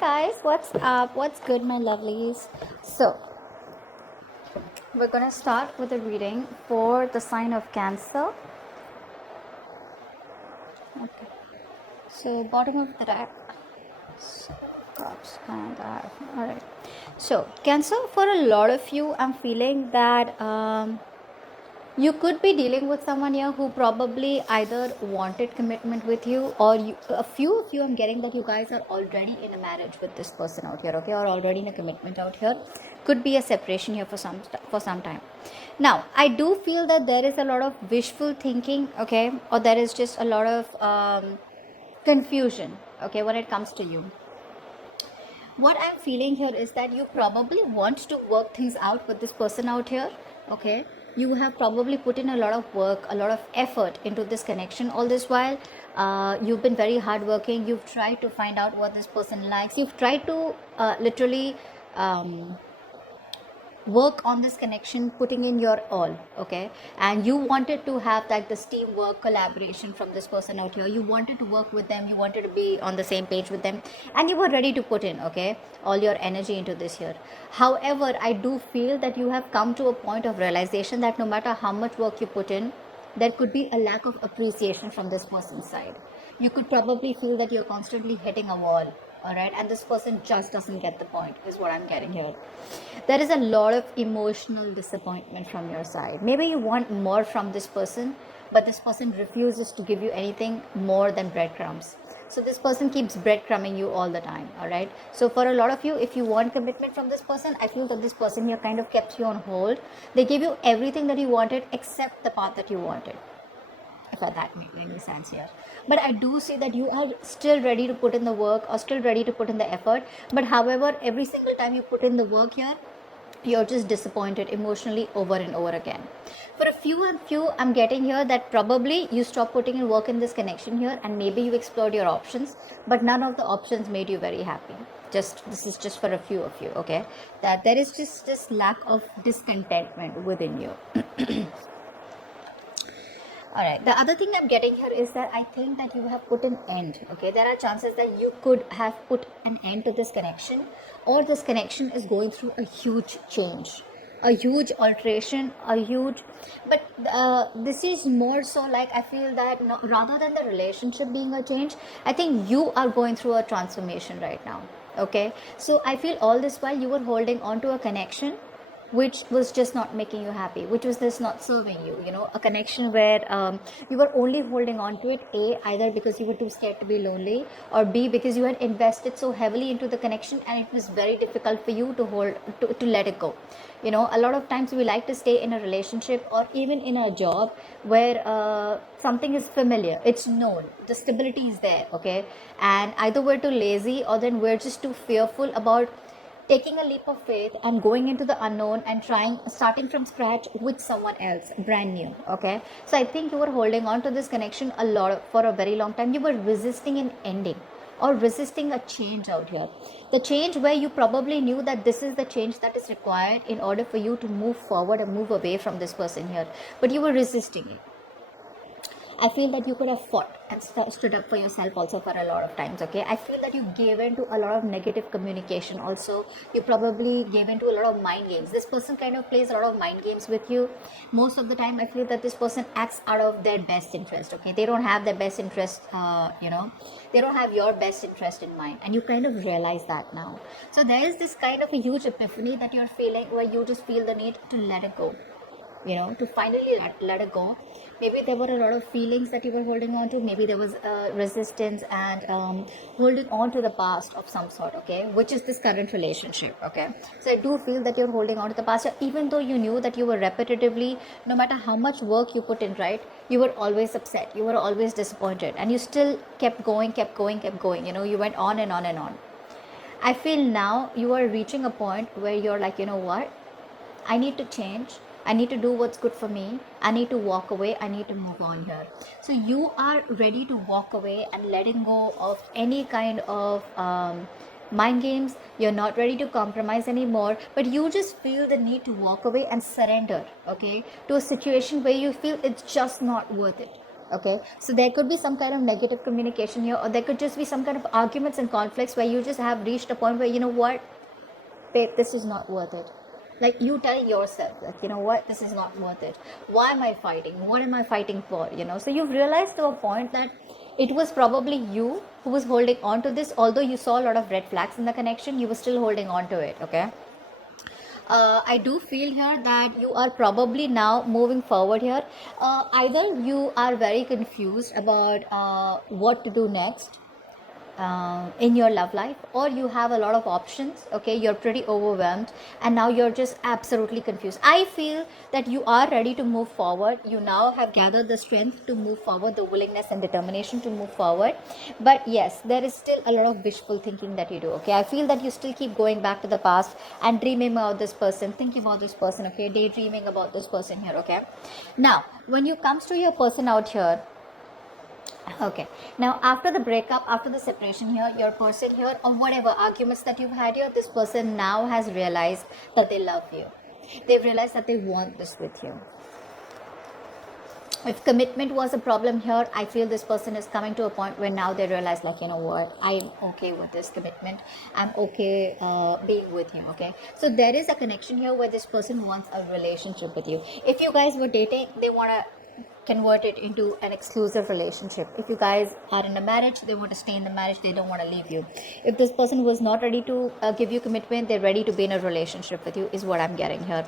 guys, what's up? What's good, my lovelies? So, we're gonna start with a reading for the sign of Cancer. Okay. So, bottom of the deck. So, cups and that. Alright. So, Cancer, for a lot of you, I'm feeling that you could be dealing with someone here who probably either wanted commitment with you, or a few of you, I'm getting that you guys are already in a marriage with this person out here, okay, or already in a commitment out here. Could be a separation here for some time. Now, I do feel that there is a lot of wishful thinking, okay, or there is just a lot of confusion, okay, when it comes to you. What I'm feeling here is that you probably want to work things out with this person out here, okay. You have probably put in a lot of work, a lot of effort into this connection all this while. You've been very hardworking. You've tried to find out what this person likes. You've tried to literally work on this connection, putting in your all, okay. And you wanted to have like this teamwork, collaboration from this person out here. You wanted to work with them, you wanted to be on the same page with them, and you were ready to put in, okay, all your energy into this here. However, I do feel that you have come to a point of realization that no matter how much work you put in, there could be a lack of appreciation from this person's side. You could probably feel that you're constantly hitting a wall, all right, and this person just doesn't get the point, is what I'm getting here. There is a lot of emotional disappointment from your side. Maybe you want more from this person, but this person refuses to give you anything more than breadcrumbs. So this person keeps breadcrumbing you all the time, all right. So for a lot of you, if you want commitment from this person, I feel that this person here kind of kept you on hold. They gave you everything that you wanted except the path that you wanted, if that makes any sense here. But I do see that you are still ready to put in the work, or still ready to put in the effort. But however, every single time you put in the work here, you're just disappointed emotionally over and over again. For a few, I'm getting here that probably you stopped putting in work in this connection here, and maybe you explored your options, but none of the options made you very happy. This is just for a few of you, okay, that there is just this lack of discontentment within you. All right. The other thing I'm getting here is that I think that you have put an end. Okay. There are chances that you could have put an end to this connection, or this connection is going through a huge change, a huge alteration, a huge. But this is more so like I feel that no, rather than the relationship being a change, I think you are going through a transformation right now. Okay. So I feel all this while you were holding on to a connection which was just not making you happy, which was just not serving you, a connection where you were only holding on to it, either because you were too scared to be lonely, or B, because you had invested so heavily into the connection and it was very difficult for you to let it go. A lot of times we like to stay in a relationship or even in a job where something is familiar, it's known, the stability is there, okay, and either we're too lazy, or then we're just too fearful about taking a leap of faith and going into the unknown and starting from scratch with someone else brand new, okay. So I think you were holding on to this connection a lot for a very long time. You were resisting an ending, or resisting a change out here, the change where you probably knew that this is the change that is required in order for you to move forward and move away from this person here, but you were resisting it. I feel that you could have fought and stood up for yourself also for a lot of times, okay. I feel that you gave in to a lot of negative communication also. You probably gave in to a lot of mind games. This person kind of plays a lot of mind games with you. Most of the time, I feel that this person acts out of their best interest, okay. They don't have their best interest, they don't have your best interest in mind, and you kind of realize that now. So there is this kind of a huge epiphany that you're feeling, where you just feel the need to let it go, to finally let it go. Maybe there were a lot of feelings that you were holding on to. Maybe there was resistance and holding on to the past of some sort, okay, which is this current relationship, okay. So I do feel that you're holding on to the past, even though you knew that you were repetitively, no matter how much work you put in, right, you were always upset, you were always disappointed, and you still kept going, you went on and on and on. I feel now you are reaching a point where you're like, what, I need to change, I need to do what's good for me, I need to walk away, I need to move on here. So you are ready to walk away and letting go of any kind of mind games. You're not ready to compromise anymore, but you just feel the need to walk away and surrender, okay, to a situation where you feel it's just not worth it. Okay, so there could be some kind of negative communication here, or there could just be some kind of arguments and conflicts where you just have reached a point where, you know what, babe, this is not worth it. Like, you tell yourself that, you know what, this is not worth it. Why am I fighting? What am I fighting for? You know, so you've realized to a point that it was probably you who was holding on to this. Although you saw a lot of red flags in the connection, you were still holding on to it. Okay, I do feel here that you are probably now moving forward here. Either you are very confused about what to do next in your love life, or you have a lot of options. Okay, you're pretty overwhelmed and now you're just absolutely confused. I feel that you are ready to move forward. You now have gathered the strength to move forward, the willingness and determination to move forward. But yes, there is still a lot of wishful thinking that you do. Okay, I feel that you still keep going back to the past and dreaming about this person, thinking about this person. Okay, daydreaming about this person here. Okay, now when you comes to your person out here, okay, now after the breakup, after the separation here, your person here, or whatever arguments that you've had here, this person now has realized that they love you. They've realized that they want this with you. If commitment was a problem here, I feel this person is coming to a point where now they realize, like, you know what, I'm okay with this commitment. I'm okay being with you. Okay, so there is a connection here where this person wants a relationship with you. If you guys were dating, they want to convert it into an exclusive relationship. If you guys are in a marriage, they want to stay in the marriage, they don't want to leave you. If this person was not ready to give you commitment, they're ready to be in a relationship with you, is what I'm getting here.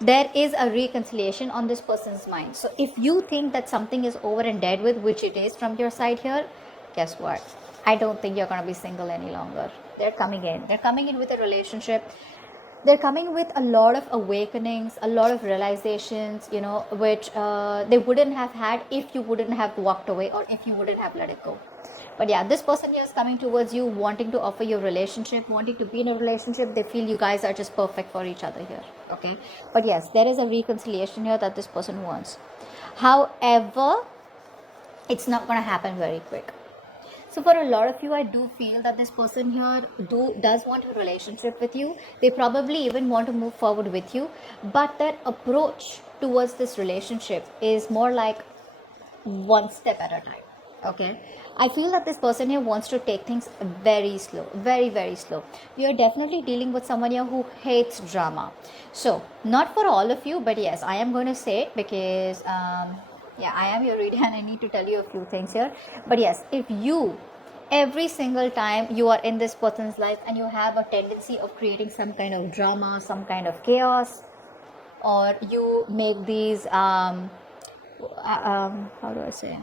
There is a reconciliation on this person's mind. So if you think that something is over and dead with, which it is from your side here, guess what, I don't think you're going to be single any longer. They're coming in with a relationship. They're coming with a lot of awakenings, a lot of realizations, you know, which they wouldn't have had if you wouldn't have walked away, or if you wouldn't have let it go. But yeah, this person here is coming towards you, wanting to offer you a relationship, wanting to be in a relationship. They feel you guys are just perfect for each other here. Okay, but yes, there is a reconciliation here that this person wants. However, it's not going to happen very quick. So for a lot of you, I do feel that this person here does want a relationship with you. They probably even want to move forward with you, but their approach towards this relationship is more like one step at a time. Okay, I feel that this person here wants to take things very slow, very, very slow. You are definitely dealing with someone here who hates drama. So not for all of you, but yes, I am going to say it because yeah, I am your reader and I need to tell you a few things here. But yes, if you, every single time you are in this person's life and you have a tendency of creating some kind of drama, some kind of chaos, or you make these how do I say,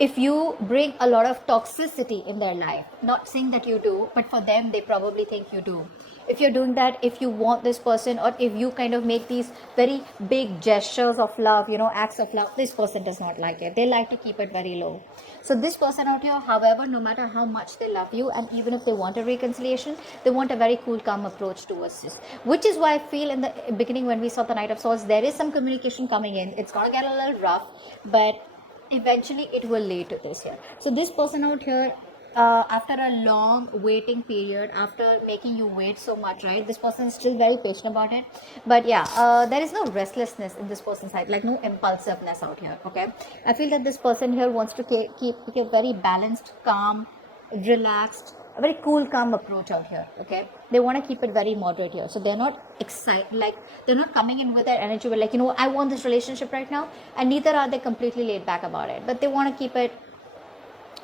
if you bring a lot of toxicity in their life, not saying that you do, but for them, they probably think you do. If you're doing that, if you want this person, or if you kind of make these very big gestures of love, you know, acts of love, this person does not like it. They like to keep it very low. So this person out here, however, no matter how much they love you, and even if they want a reconciliation, they want a very cool, calm approach towards this. Which is why I feel in the beginning when we saw the Knight of Swords, there is some communication coming in. It's going to get a little rough, but eventually it will lead to this here. So this person out here, after a long waiting period, after making you wait so much, right, this person is still very patient about it. But yeah, there is no restlessness in this person's side, like no impulsiveness out here. Okay, I feel that this person here wants to keep a very balanced, calm, relaxed, a very cool, calm approach out here. Okay, they want to keep it very moderate here, so they're not excited, like they're not coming in with their energy with, like, you know, I want this relationship right now, and neither are they completely laid back about it, but they want to keep it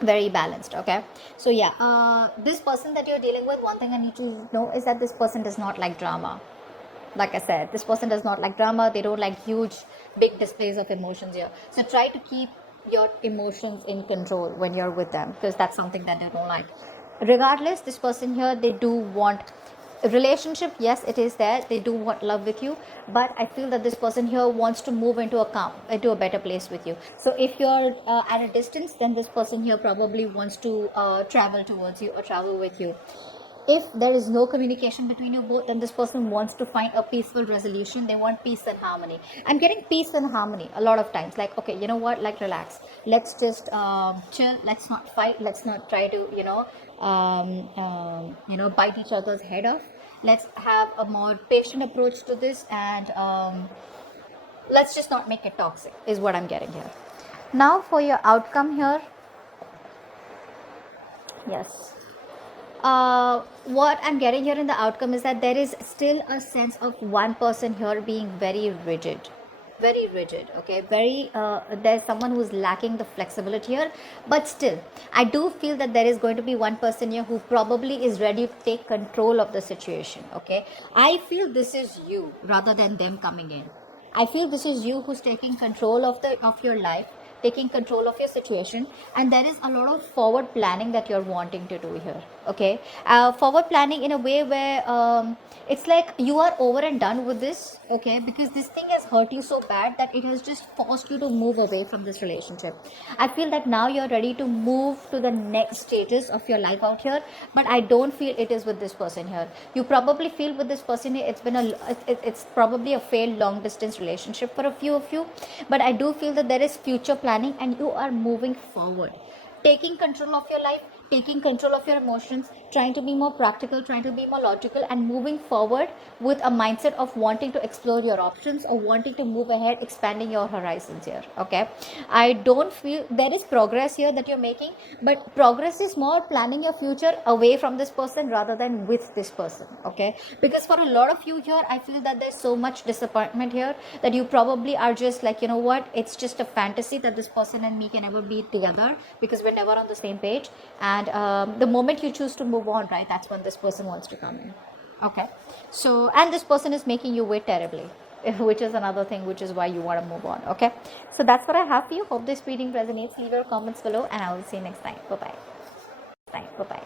very balanced. Okay, so yeah, this person that you're dealing with, one thing I need to know is that this person does not like drama. Like I said, this person does not like drama. They don't like huge, big displays of emotions here. So try to keep your emotions in control when you're with them, because that's something that they don't like. Regardless, this person here, they do want a relationship. Yes, it is there. They do want love with you, but I feel that this person here wants to move into a better place with you. So if you're at a distance, then this person here probably wants to travel towards you or travel with you. If there is no communication between you both, then this person wants to find a peaceful resolution. They want peace and harmony. I'm getting peace and harmony a lot of times. Like, okay, you know what? Like, relax. Let's just chill. Let's not fight. Let's not try to, bite each other's head off. Let's have a more patient approach to this, and let's just not make it toxic, is what I'm getting here. Now for your outcome here. Yes. What I'm getting here in the outcome is that there is still a sense of one person here being very rigid, okay, very there's someone who's lacking the flexibility here, but still I do feel that there is going to be one person here who probably is ready to take control of the situation, okay. I feel this is you rather than them coming in. I feel this is you who's taking control of your life, taking control of your situation, and there is a lot of forward planning that you're wanting to do here, okay. Forward planning in a way where it's like you are over and done with this, okay, because this thing has hurt you so bad that it has just forced you to move away from this relationship. I feel that now you're ready to move to the next stages of your life out here, but I don't feel it is with this person here. You probably feel with this person here it's probably a failed long distance relationship for a few of you, but I do feel that there is future planning and you are moving forward, taking control of your life, taking control of your emotions, trying to be more practical, trying to be more logical, and moving forward with a mindset of wanting to explore your options or wanting to move ahead, expanding your horizons here, okay. I don't feel there is progress here that you're making, but progress is more planning your future away from this person rather than with this person, okay, because for a lot of you here I feel that there's so much disappointment here that you probably are just like, you know what, it's just a fantasy that this person and me can ever be together because we're never on the same page, and the moment you choose to move on, right, that's when this person wants to come in, okay. So, and this person is making you wait terribly, which is another thing, which is why you want to move on, okay. So that's what I have for you. Hope this reading resonates. Leave your comments below and I will see you next time. Bye bye.